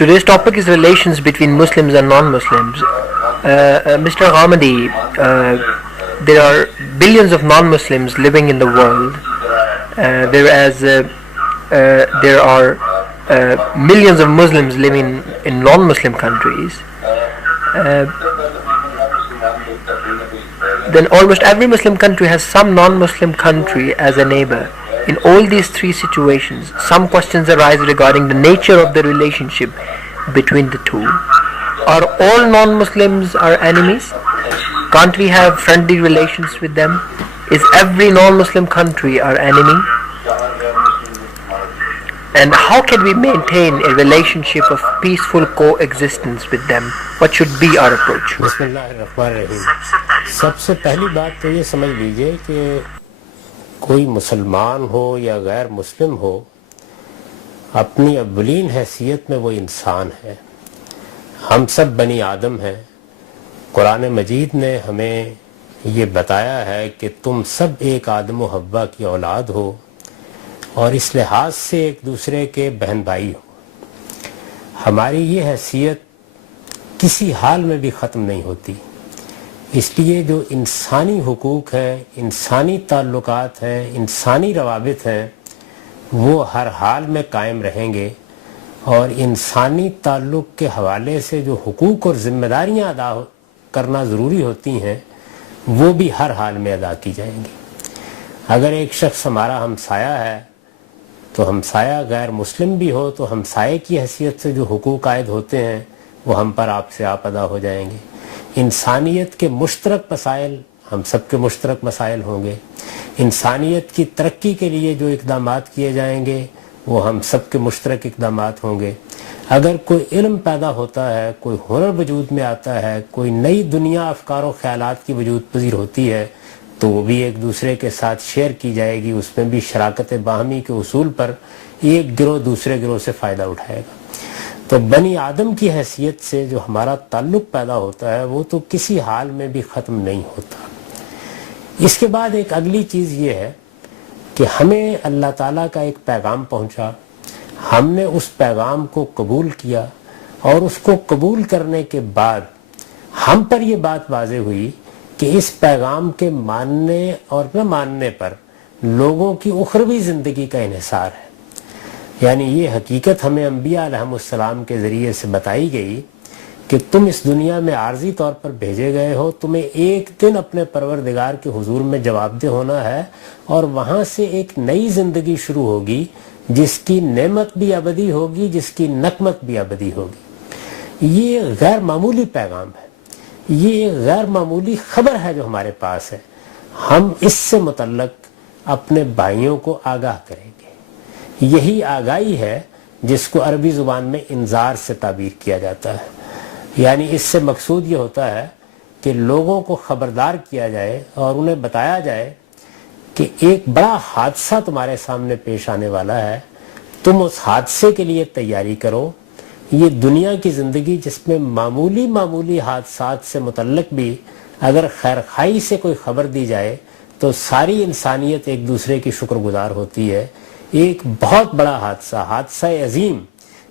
Today's topic is relations between Muslims and non-Muslims. Mr. Ghamidi, there are billions of non-Muslims living in the world, whereas there are millions of Muslims living in non-Muslim countries. Then almost every Muslim country has some non-Muslim country as a neighbor. In all these three situations, some questions arise regarding the nature of the relationship between the two. Are all non-Muslims our enemies? Can't we have friendly relations with them? Is every non-Muslim country our enemy? And how can we maintain a relationship of peaceful coexistence with them? What should be our approach? بسم اللہ الرحمن الرحیم. سب سے پہلی بات تو یہ سمجھ لیجئے کہ کوئی مسلمان ہو یا غیر مسلم ہو، اپنی اولین حیثیت میں وہ انسان ہے. ہم سب بنی آدم ہیں. قرآن مجید نے ہمیں یہ بتایا ہے کہ تم سب ایک آدم و حوا کی اولاد ہو اور اس لحاظ سے ایک دوسرے کے بہن بھائی ہو. ہماری یہ حیثیت کسی حال میں بھی ختم نہیں ہوتی. اس لیے جو انسانی حقوق ہیں، انسانی تعلقات ہیں، انسانی روابط ہیں، وہ ہر حال میں قائم رہیں گے، اور انسانی تعلق کے حوالے سے جو حقوق اور ذمہ داریاں ادا کرنا ضروری ہوتی ہیں وہ بھی ہر حال میں ادا کی جائیں گی. اگر ایک شخص ہمارا ہمسایہ ہے تو ہمسایہ غیر مسلم بھی ہو تو ہمسائے کی حیثیت سے جو حقوق عائد ہوتے ہیں وہ ہم پر آپ سے آپ ادا ہو جائیں گے. انسانیت کے مشترک مسائل ہم سب کے مشترک مسائل ہوں گے. انسانیت کی ترقی کے لیے جو اقدامات کیے جائیں گے وہ ہم سب کے مشترک اقدامات ہوں گے. اگر کوئی علم پیدا ہوتا ہے، کوئی ہنر وجود میں آتا ہے، کوئی نئی دنیا افکار و خیالات کی وجود پذیر ہوتی ہے تو وہ بھی ایک دوسرے کے ساتھ شیئر کی جائے گی. اس میں بھی شراکت باہمی کے اصول پر ایک گروہ دوسرے گروہ سے فائدہ اٹھائے گا. تو بنی آدم کی حیثیت سے جو ہمارا تعلق پیدا ہوتا ہے وہ تو کسی حال میں بھی ختم نہیں ہوتا. اس کے بعد ایک اگلی چیز یہ ہے کہ ہمیں اللہ تعالیٰ کا ایک پیغام پہنچا، ہم نے اس پیغام کو قبول کیا، اور اس کو قبول کرنے کے بعد ہم پر یہ بات واضح ہوئی کہ اس پیغام کے ماننے اور نہ ماننے پر لوگوں کی اخروی زندگی کا انحصار ہے. یعنی یہ حقیقت ہمیں انبیاء علیہم السلام کے ذریعے سے بتائی گئی کہ تم اس دنیا میں عارضی طور پر بھیجے گئے ہو، تمہیں ایک دن اپنے پروردگار کے حضور میں جواب دہ ہونا ہے، اور وہاں سے ایک نئی زندگی شروع ہوگی جس کی نعمت بھی ابدی ہوگی، جس کی نقمت بھی ابدی ہوگی. یہ غیر معمولی پیغام ہے، یہ ایک غیر معمولی خبر ہے جو ہمارے پاس ہے. ہم اس سے متعلق اپنے بھائیوں کو آگاہ کریں گے. یہی آگاہی ہے جس کو عربی زبان میں انذار سے تعبیر کیا جاتا ہے. یعنی اس سے مقصود یہ ہوتا ہے کہ لوگوں کو خبردار کیا جائے اور انہیں بتایا جائے کہ ایک بڑا حادثہ تمہارے سامنے پیش آنے والا ہے، تم اس حادثے کے لیے تیاری کرو. یہ دنیا کی زندگی جس میں معمولی حادثات سے متعلق بھی اگر خیرخواہی سے کوئی خبر دی جائے تو ساری انسانیت ایک دوسرے کی شکر گزار ہوتی ہے. ایک بہت بڑا حادثہ عظیم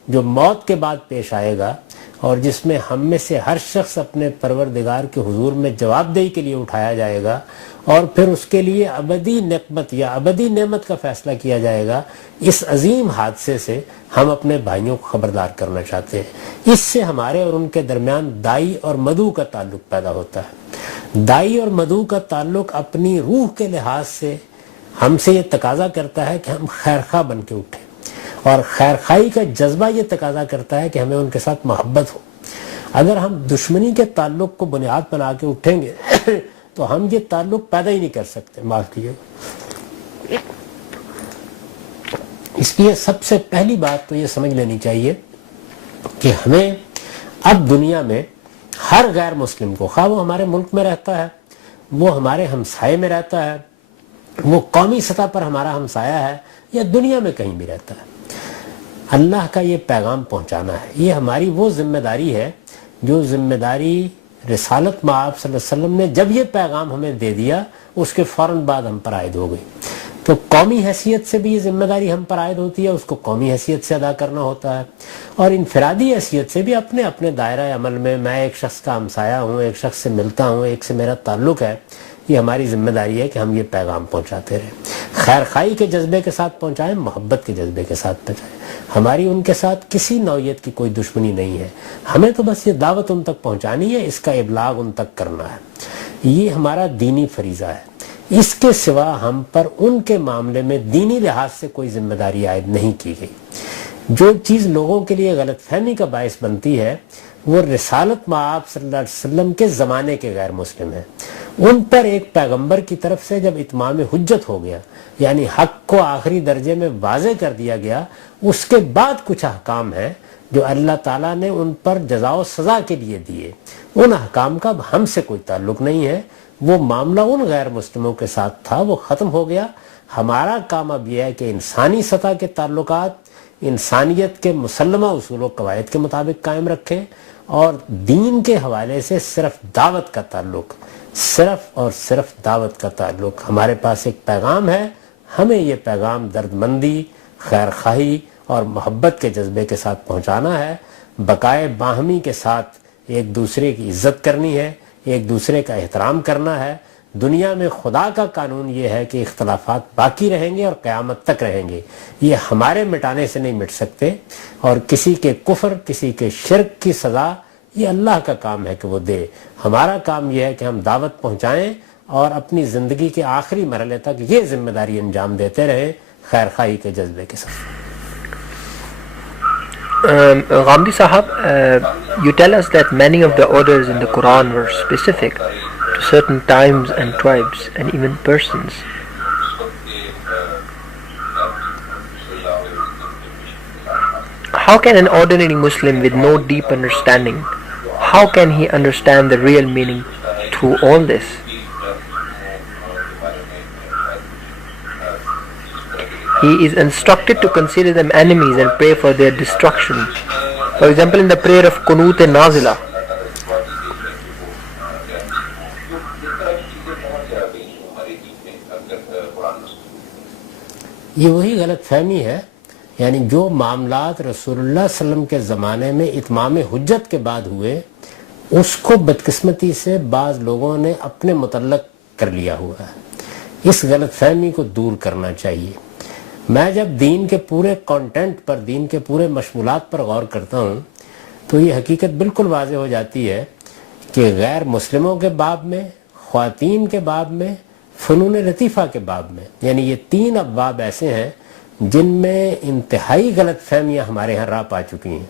جو موت کے بعد پیش آئے گا، اور جس میں ہم میں سے ہر شخص اپنے پروردگار کے حضور میں جواب دہی کے لیے اٹھایا جائے گا، اور پھر اس کے لیے ابدی نقمت یا ابدی نعمت کا فیصلہ کیا جائے گا. اس عظیم حادثے سے ہم اپنے بھائیوں کو خبردار کرنا چاہتے ہیں. اس سے ہمارے اور ان کے درمیان دائی اور مدعو کا تعلق پیدا ہوتا ہے. دائی اور مدعو کا تعلق اپنی روح کے لحاظ سے ہم سے یہ تقاضا کرتا ہے کہ ہم خیرخواہ بن کے اٹھیں، اور خیرخواہی کا جذبہ یہ تقاضا کرتا ہے کہ ہمیں ان کے ساتھ محبت ہو. اگر ہم دشمنی کے تعلق کو بنیاد بنا کے اٹھیں گے تو ہم یہ تعلق پیدا ہی نہیں کر سکتے. معاف کیجیے. اس لیے سب سے پہلی بات تو یہ سمجھ لینی چاہیے کہ ہمیں اب دنیا میں ہر غیر مسلم کو، خواہ وہ ہمارے ملک میں رہتا ہے، وہ ہمارے ہمسائے میں رہتا ہے، وہ قومی سطح پر ہمارا ہمسایہ ہے، یا دنیا میں کہیں بھی رہتا ہے، اللہ کا یہ پیغام پہنچانا ہے. یہ ہماری وہ ذمہ داری ہے جو ذمہ داری رسالت مآب صلی اللہ علیہ وسلم نے جب یہ پیغام ہمیں دے دیا اس کے فوراً بعد ہم پر عائد ہو گئی. تو قومی حیثیت سے بھی یہ ذمہ داری ہم پر عائد ہوتی ہے، اس کو قومی حیثیت سے ادا کرنا ہوتا ہے، اور انفرادی حیثیت سے بھی اپنے اپنے دائرہ عمل میں ایک شخص کا ہمسایہ ہوں، ایک شخص سے ملتا ہوں، ایک سے میرا تعلق ہے، یہ ہماری ذمہ داری ہے کہ ہم یہ پیغام پہنچاتے رہیں، خیر خواہی کے جذبے کے ساتھ پہنچائیں، محبت کے جذبے کے ساتھ پہنچائیں۔ ہماری ان کے ساتھ کسی نوعیت کی کوئی دشمنی نہیں ہے، ہمیں تو بس یہ دعوت ان تک پہنچانی ہے، اس کا ابلاغ ان تک کرنا ہے، یہ ہمارا دینی فریضہ ہے۔ اس کے سوا ہم پر ان کے معاملے میں دینی لحاظ سے کوئی ذمہ داری عائد نہیں کی گئی۔ جو چیز لوگوں کے لیے غلط فہمی کا باعث بنتی ہے وہ رسالت مآب صلی اللہ علیہ وسلم کے زمانے کے غیر مسلم ہیں۔ ان پر ایک پیغمبر کی طرف سے جب اتمام حجت ہو گیا، یعنی حق کو آخری درجے میں واضح کر دیا گیا، اس کے بعد کچھ احکام ہیں جو اللہ تعالیٰ نے ان پر جزا و سزا کے لیے دیے، ان احکام کا اب ہم سے کوئی تعلق نہیں ہے، وہ معاملہ ان غیر مسلموں کے ساتھ تھا، وہ ختم ہو گیا۔ ہمارا کام اب یہ ہے کہ انسانی سطح کے تعلقات انسانیت کے مسلمہ اصول و قواعد کے مطابق قائم رکھیں، اور دین کے حوالے سے صرف دعوت کا تعلق، صرف اور صرف دعوت کا تعلق۔ ہمارے پاس ایک پیغام ہے، ہمیں یہ پیغام درد مندی، خیر خواہی اور محبت کے جذبے کے ساتھ پہنچانا ہے، بقائے باہمی کے ساتھ ایک دوسرے کی عزت کرنی ہے، ایک دوسرے کا احترام کرنا ہے۔ دنیا میں خدا کا قانون یہ ہے کہ اختلافات باقی رہیں گے اور قیامت تک رہیں گے، یہ ہمارے مٹانے سے نہیں مٹ سکتے، اور کسی کے کفر، کسی کے شرک کی سزا یہ اللہ کا کام ہے کہ وہ دے۔ ہمارا کام یہ ہے کہ ہم دعوت پہنچائیں اور اپنی زندگی کے آخری مرحلے تک یہ ذمہ داری انجام دیتے رہیں، خیر خواہی کے جذبے کے ساتھ۔ Ghamdi Sahab, you tell us that many of the orders in the Quran were specific to certain times and tribes and even persons. How can an ordinary Muslim with no deep understanding, how can he understand the real meaning through all this? He is instructed to consider them enemies and pray for their destruction. For example, in the prayer of Qunut Nazila. یہ وہی غلط فہمی ہے، یعنی جو معاملات رسول اللہ صلی اللہ علیہ وسلم کے زمانے میں اتمام حجت کے بعد ہوئے، اس کو بدقسمتی سے بعض لوگوں نے اپنے متعلق کر لیا ہوا ہے۔ اس غلط فہمی کو دور کرنا چاہیے۔ میں جب دین کے پورے کانٹینٹ پر، دین کے پورے مشمولات پر غور کرتا ہوں تو یہ حقیقت بالکل واضح ہو جاتی ہے کہ غیر مسلموں کے باب میں، خواتین کے باب میں، فنون لطیفہ کے باب میں، یعنی یہ تین ابواب ایسے ہیں جن میں انتہائی غلط فہمیاں ہمارے ہاں راہ پا چکی ہیں۔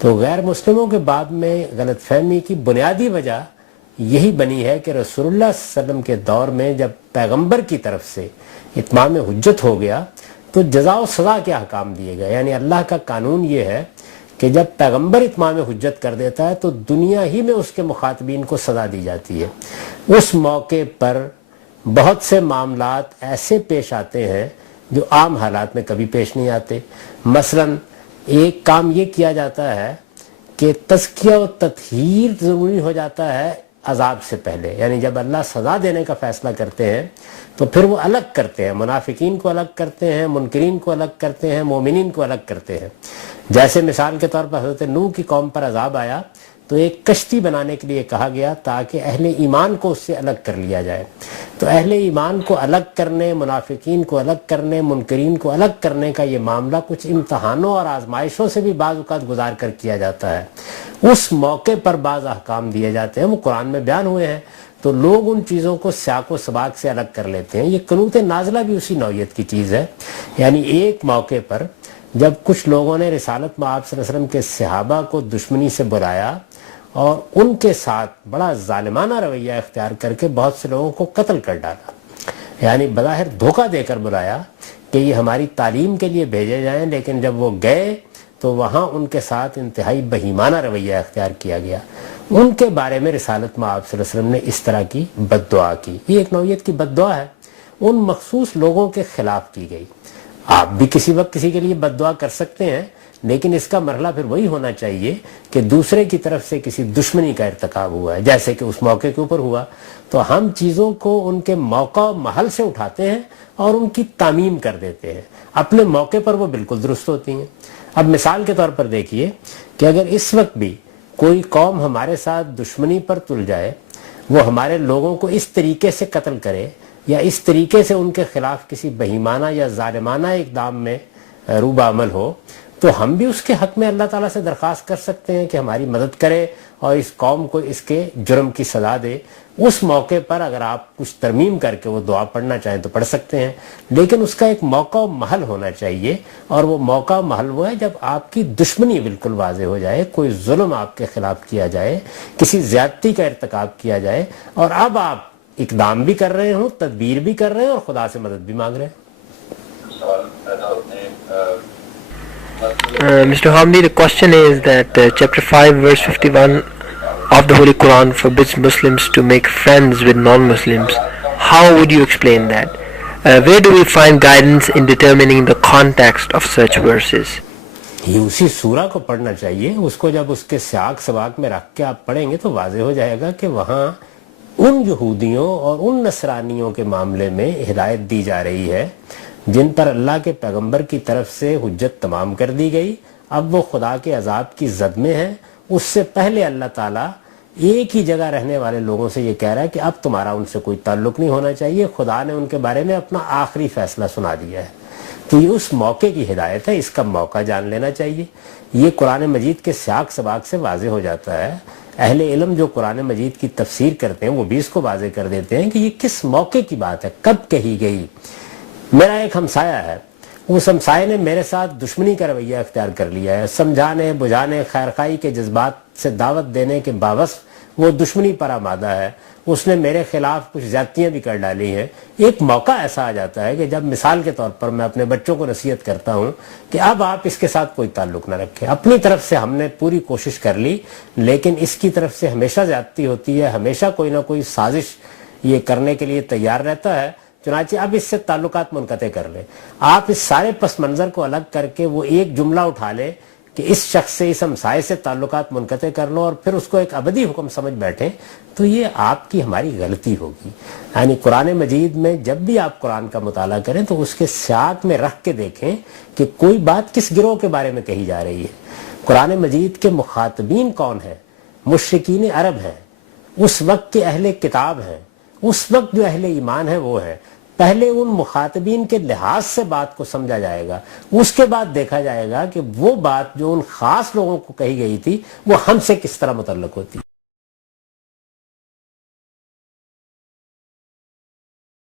تو غیر مسلموں کے باب میں غلط فہمی کی بنیادی وجہ یہی بنی ہے کہ رسول اللہ صلی اللہ علیہ وسلم کے دور میں جب پیغمبر کی طرف سے اتمام حجت ہو گیا تو جزا و سزا کے احکام دیے گئے، یعنی اللہ کا قانون یہ ہے کہ جب پیغمبر اتمام حجت کر دیتا ہے تو دنیا ہی میں اس کے مخاطبین کو سزا دی جاتی ہے۔ اس موقع پر بہت سے معاملات ایسے پیش آتے ہیں جو عام حالات میں کبھی پیش نہیں آتے۔ مثلا ایک کام یہ کیا جاتا ہے کہ تزکیہ و تطہیر ضروری ہو جاتا ہے عذاب سے پہلے، یعنی جب اللہ سزا دینے کا فیصلہ کرتے ہیں تو پھر وہ الگ کرتے ہیں، منافقین کو الگ کرتے ہیں، منکرین کو الگ کرتے ہیں، مومنین کو الگ کرتے ہیں۔ جیسے مثال کے طور پر حضرت نوح کی قوم پر عذاب آیا تو ایک کشتی بنانے کے لیے کہا گیا تاکہ اہل ایمان کو اس سے الگ کر لیا جائے۔ تو اہل ایمان کو الگ کرنے، منافقین کو الگ کرنے، منکرین کو الگ کرنے کا یہ معاملہ کچھ امتحانوں اور آزمائشوں سے بھی بعض اوقات گزار کر کیا جاتا ہے۔ اس موقع پر بعض احکام دیے جاتے ہیں، وہ قرآن میں بیان ہوئے ہیں، تو لوگ ان چیزوں کو سیاق و سباق سے الگ کر لیتے ہیں۔ یہ قنوت نازلہ بھی اسی نوعیت کی چیز ہے، یعنی ایک موقع پر جب کچھ لوگوں نے رسالت مآب صلی اللہ علیہ وسلم کے صحابہ کو دشمنی سے بلایا اور ان کے ساتھ بڑا ظالمانہ رویہ اختیار کر کے بہت سے لوگوں کو قتل کر ڈالا، یعنی بظاہر دھوکہ دے کر بلایا کہ یہ ہماری تعلیم کے لیے بھیجے جائیں، لیکن جب وہ گئے تو وہاں ان کے ساتھ انتہائی بہیمانہ رویہ اختیار کیا گیا۔ ان کے بارے میں رسالت مآب صلی اللہ علیہ وسلم نے اس طرح کی بد دعا کی۔ یہ ایک نوعیت کی بد دعا ہے، ان مخصوص لوگوں کے خلاف کی گئی۔ آپ بھی کسی وقت کسی کے لیے بد دعا کر سکتے ہیں، لیکن اس کا مرحلہ پھر وہی ہونا چاہیے کہ دوسرے کی طرف سے کسی دشمنی کا ارتکاب ہوا ہے، جیسے کہ اس موقع کے اوپر ہوا، تو ہم چیزوں کو ان کے موقع و محل سے اٹھاتے ہیں اور ان کی تعمیم کر دیتے ہیں، اپنے موقع پر وہ بالکل درست ہوتی ہیں۔ اب مثال کے طور پر دیکھیے کہ اگر اس وقت بھی کوئی قوم ہمارے ساتھ دشمنی پر تل جائے، وہ ہمارے لوگوں کو اس طریقے سے قتل کرے یا اس طریقے سے ان کے خلاف کسی بہیمانہ یا ظالمانہ اقدام میں روبہ عمل ہو، تو ہم بھی اس کے حق میں اللہ تعالیٰ سے درخواست کر سکتے ہیں کہ ہماری مدد کرے اور اس قوم کو اس کے جرم کی سزا دے۔ اس موقع پر اگر آپ کچھ ترمیم کر کے وہ دعا پڑھنا چاہیں تو پڑھ سکتے ہیں، لیکن اس کا ایک موقع و محل ہونا چاہیے، اور وہ موقع و محل وہ ہے جب آپ کی دشمنی بالکل واضح ہو جائے، کوئی ظلم آپ کے خلاف کیا جائے، کسی زیادتی کا ارتکاب کیا جائے، اور اب آپ اقدام بھی کر رہے ہوں، تدبیر بھی کر رہے ہیں اور خدا سے مدد بھی مانگ رہے ہیں۔ Mr. Hamdi, the question is that chapter 5 verse 51 of the Holy Quran forbids Muslims to make friends with non-Muslims. How would you explain that? Where do we find guidance in determining the context of such verses? یہ اسی سورہ کو پڑھنا چاہیے، اس کو جب اس کے سیاق سباق میں رکھ کے آپ پڑھیں گے تو واضح ہو جائے گا کہ وہاں ان یہودیوں اور ان نصرانیوں کے معاملے میں ہدایت دی جا رہی ہے جن پر اللہ کے پیغمبر کی طرف سے حجت تمام کر دی گئی، اب وہ خدا کے عذاب کی زد میں ہیں۔ اس سے پہلے اللہ تعالیٰ ایک ہی جگہ رہنے والے لوگوں سے یہ کہہ رہا ہے کہ اب تمہارا ان سے کوئی تعلق نہیں ہونا چاہیے، خدا نے ان کے بارے میں اپنا آخری فیصلہ سنا دیا ہے۔ تو یہ اس موقع کی ہدایت ہے، اس کا موقع جان لینا چاہیے۔ یہ قرآن مجید کے سیاق سباق سے واضح ہو جاتا ہے۔ اہل علم جو قرآن مجید کی تفسیر کرتے ہیں وہ بھی اس کو واضح کر دیتے ہیں کہ یہ کس موقع کی بات ہے، کب کہی گئی۔ میرا ایک ہمسایہ ہے، اس ہمسائے نے میرے ساتھ دشمنی کا رویہ اختیار کر لیا ہے، سمجھانے بجھانے خیرخواہی کے جذبات سے دعوت دینے کے باوجود وہ دشمنی پر آمادہ ہے، اس نے میرے خلاف کچھ زیادتیاں بھی کر ڈالی ہیں۔ ایک موقع ایسا آ جاتا ہے کہ جب مثال کے طور پر میں اپنے بچوں کو نصیحت کرتا ہوں کہ اب آپ اس کے ساتھ کوئی تعلق نہ رکھیں، اپنی طرف سے ہم نے پوری کوشش کر لی لیکن اس کی طرف سے ہمیشہ زیادتی ہوتی ہے، ہمیشہ کوئی نہ کوئی سازش یہ کرنے کے لیے تیار رہتا ہے، چنانچہ اب اس سے تعلقات منقطع کر لیں۔ آپ اس سارے پس منظر کو الگ کر کے وہ ایک جملہ اٹھا لیں کہ اس شخص سے، اس ہمسائے سے تعلقات منقطع کر لو اور پھر اس کو ایک ابدی حکم سمجھ بیٹھیں، تو یہ آپ کی ہماری غلطی ہوگی۔ یعنی قرآن مجید میں جب بھی آپ قرآن کا مطالعہ کریں تو اس کے سیاق میں رکھ کے دیکھیں کہ کوئی بات کس گروہ کے بارے میں کہی جا رہی ہے، قرآن مجید کے مخاطبین کون ہیں، مشرکین عرب ہیں، اس وقت کے اہل کتاب ہیں، اس وقت جو اہل ایمان ہیں وہ ہیں۔ پہلے ان مخاطبین کے لحاظ سے بات کو سمجھا جائے گا، اس کے بعد دیکھا جائے گا کہ وہ بات جو ان خاص لوگوں کو کہی گئی تھی وہ ہم سے کس طرح متعلق ہوتی ہے۔